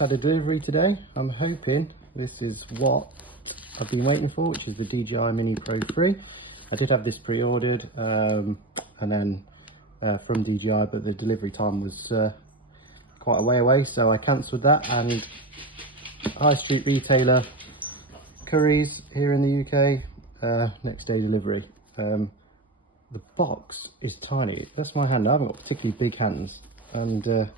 had a delivery today. I'm hoping this is what I've been waiting for, which is the DJI Mini Pro 3. I did have this pre-ordered and then from DJI, but the delivery time was quite a way away, so I cancelled that. And high street retailer Currys here in the UK, next day delivery. The box is tiny. That's my hand. I haven't got particularly big hands, and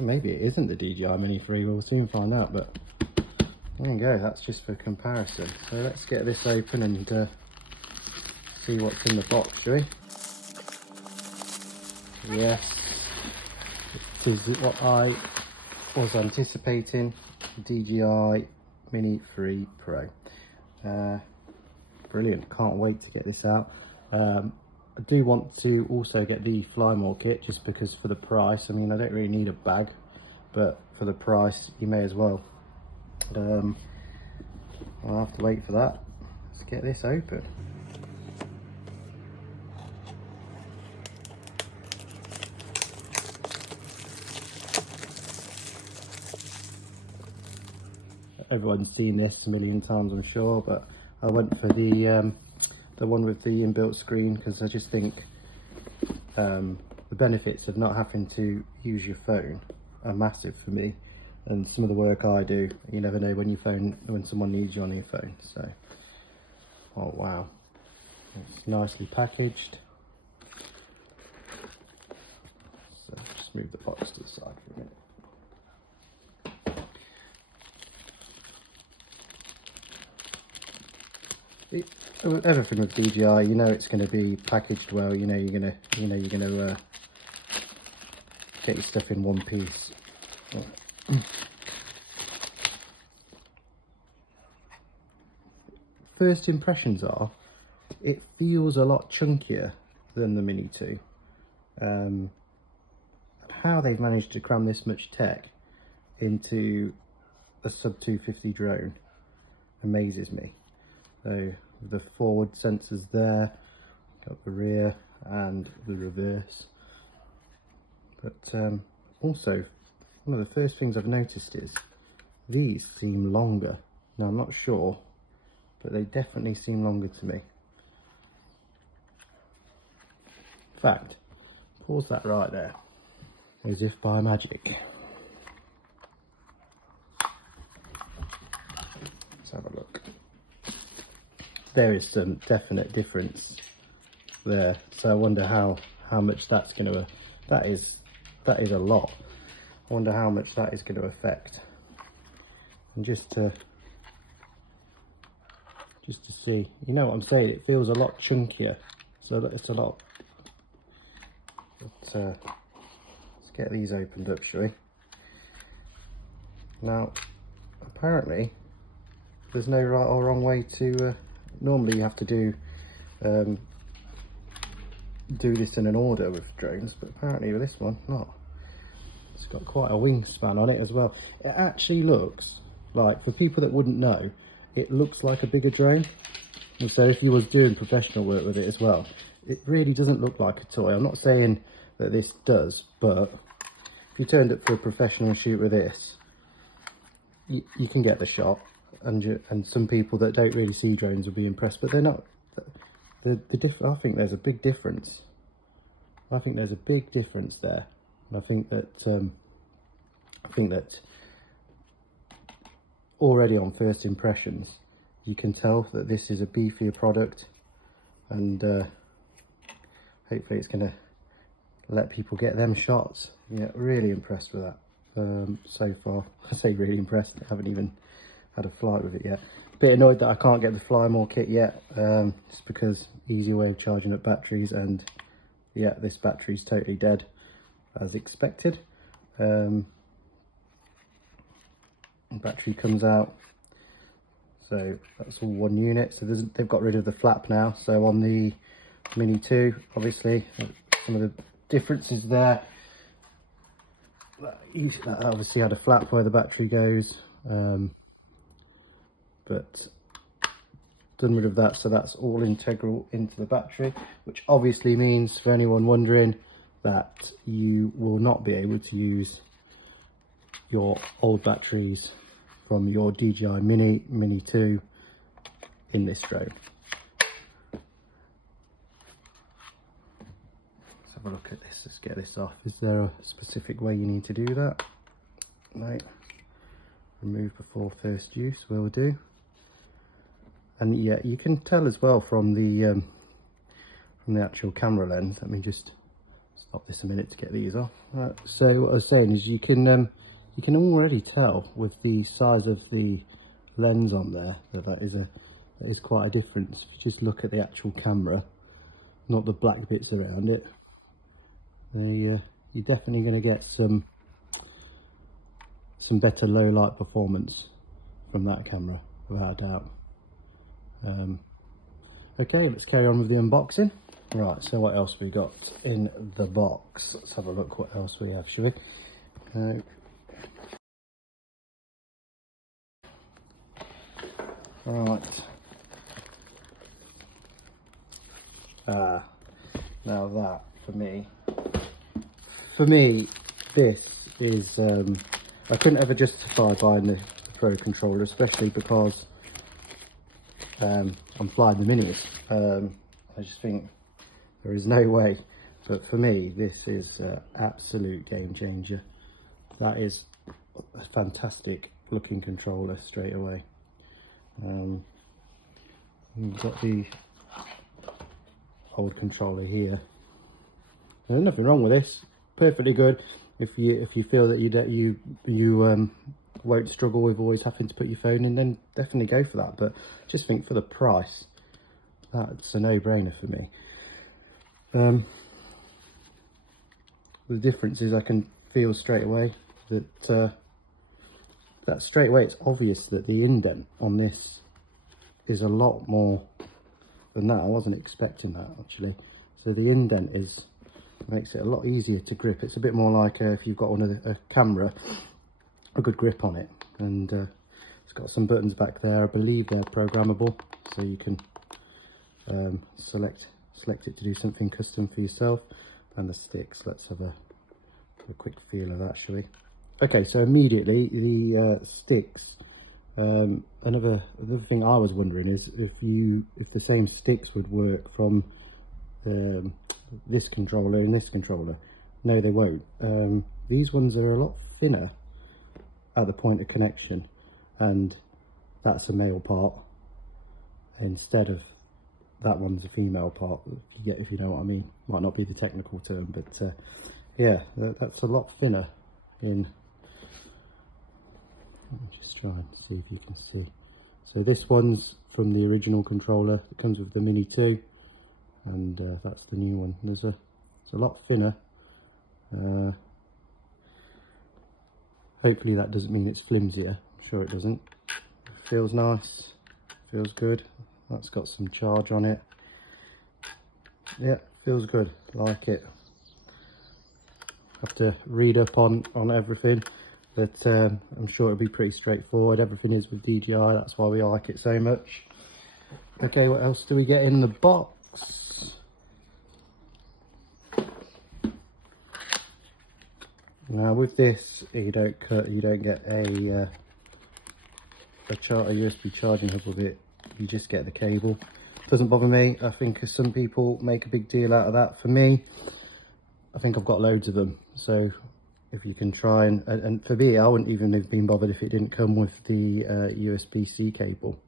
maybe it isn't the DJI Mini 3. We'll soon find out, but there you go. That's just for comparison. So let's get this open and see what's in the box, shall we? Yes, it is what I was anticipating. DJI Mini 3 Pro. Brilliant. Can't wait to get this out. I do want to also get the Fly More kit, just because for the price. I mean, I don't really need a bag, but for the price you may as well. I'll have to wait for that. Let's get this open. Everyone's seen this a million times, I'm sure, but I went for the one with the inbuilt screen, because I just think the benefits of not having to use your phone are massive for me, and some of the work I do, you never know when someone needs you on your phone. So, oh wow, it's nicely packaged. So just move the box to the side for a minute. Everything with DJI, you know it's going to be packaged well. You know you're gonna get your stuff in one piece. First impressions are, it feels a lot chunkier than the Mini 2. How they've managed to cram this much tech into a sub 250 drone amazes me. So the forward sensors there, got the rear and the reverse. But also, one of the first things I've noticed is these seem longer. Now I'm not sure, but they definitely seem longer to me. In fact, pause that right there, as if by magic. Let's have a look. There is some definite difference there, so I wonder how much that's going to, that is a lot. I wonder how much that is going to affect. And just to see, you know what I'm saying, it feels a lot chunkier, so it's a lot. But let's get these opened up, shall we? Now apparently there's no right or wrong way to normally you have to do this in an order with drones, but apparently with this one, not. It's got quite a wingspan on it as well. It actually looks like, for people that wouldn't know, it looks like a bigger drone. And so if you was doing professional work with it as well, it really doesn't look like a toy. I'm not saying that this does, but if you turned up for a professional shoot with this, you can get the shot. And some people that don't really see drones will be impressed, but they're not. I think there's a big difference. I think there's a big difference there. And I think that already on first impressions, you can tell that this is a beefier product, and hopefully it's going to let people get them shots. Yeah, really impressed with that so far. I say really impressed. I haven't even had a flight with it yet. Bit annoyed that I can't get the Fly More kit yet, just because easy way of charging up batteries, and yeah, this battery's totally dead as expected. Battery comes out, so that's all one unit. So they've got rid of the flap now. So on the Mini 2, obviously some of the differences there. That obviously had a flap where the battery goes. But done rid of that, so that's all integral into the battery, which obviously means, for anyone wondering, that you will not be able to use your old batteries from your DJI Mini, Mini 2 in this drone. Let's have a look at this. Let's get this off. Is there a specific way you need to do that? No. Remove before first use will do. And yeah, you can tell as well from the actual camera lens. Let me just stop this a minute to get these off. Right, so what I was saying is you can already tell with the size of the lens on there that is quite a difference. If you just look at the actual camera, not the black bits around it, you're definitely going to get some better low light performance from that camera, without a doubt. Okay, let's carry on with the unboxing. Right, so what else we got in the box? Let's have a look what else we have, shall we? Right. Now that, for me, this is, I couldn't ever justify buying the Pro controller, especially because I'm flying the minis. I just think there is no way, but for me this is an absolute game changer. That is a fantastic looking controller straight away. You've got the old controller here. There's nothing wrong with this, perfectly good. If you feel that you won't struggle with always having to put your phone in, then definitely go for that. But just think for the price, that's a no-brainer for me. The difference is I can feel straight away that it's obvious that the indent on this is a lot more than that. I wasn't expecting that actually. So the indent makes it a lot easier to grip. It's a bit more like if you've got a camera, a good grip on it. And it's got some buttons back there. I believe they're programmable, so you can select it to do something custom for yourself. And the sticks, let's have a quick feel of that, shall we? Okay, so immediately the sticks. Another thing I was wondering is if the same sticks would work from this controller and this controller. No, they won't. These ones are a lot thinner at the point of connection, and that's a male part instead of that one's a female part, if you know what I mean. Might not be the technical term, but yeah, that's a lot thinner in. Let me just try and see if you can see. So this one's from the original controller. It comes with the Mini 2, and that's the new one. It's a lot thinner. Hopefully that doesn't mean it's flimsier. I'm sure it doesn't. It feels nice. Feels good. That's got some charge on it. Yeah, feels good. Like it. Have to read up on everything, but I'm sure it'll be pretty straightforward. Everything is with DJI. That's why we like it so much. Okay, what else do we get in the box? Now with this, you don't get a USB charging hub with it. You just get the cable. Doesn't bother me. I think some people make a big deal out of that. For me, I think I've got loads of them. So if you can try and for me, I wouldn't even have been bothered if it didn't come with the USB-C cable.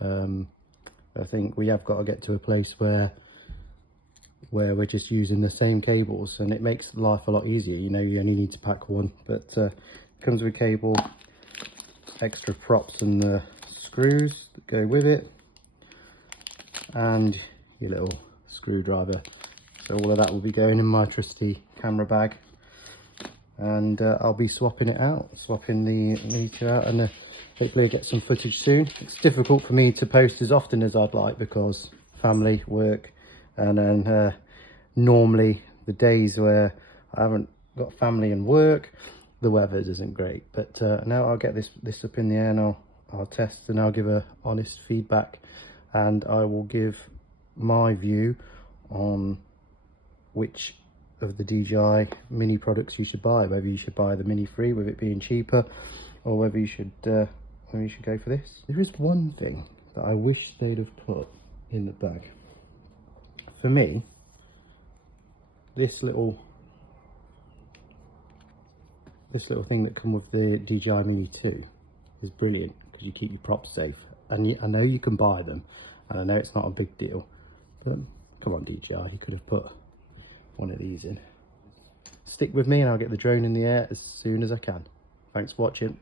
I think we have got to get to a place where we're just using the same cables, and it makes life a lot easier. You know, you only need to pack one, but it comes with cable, extra props and screws that go with it, and your little screwdriver. So all of that will be going in my trusty camera bag, and I'll be swapping it out, swapping the Mini 2 out, and hopefully get some footage soon. It's difficult for me to post as often as I'd like because family, work, and then normally the days where I haven't got family and work, the weather isn't great. But now I'll get this up in the air, and I'll test, and I'll give a honest feedback, and I will give my view on which of the DJI Mini products you should buy. Whether you should buy the Mini 3 with it being cheaper, or whether you should go for this. There is one thing that I wish they'd have put in the bag. For me, this little thing that come with the DJI Mini 2 is brilliant, because you keep your props safe. And I know you can buy them, and I know it's not a big deal, but come on DJI, you could have put one of these in. Stick with me and I'll get the drone in the air as soon as I can. Thanks for watching.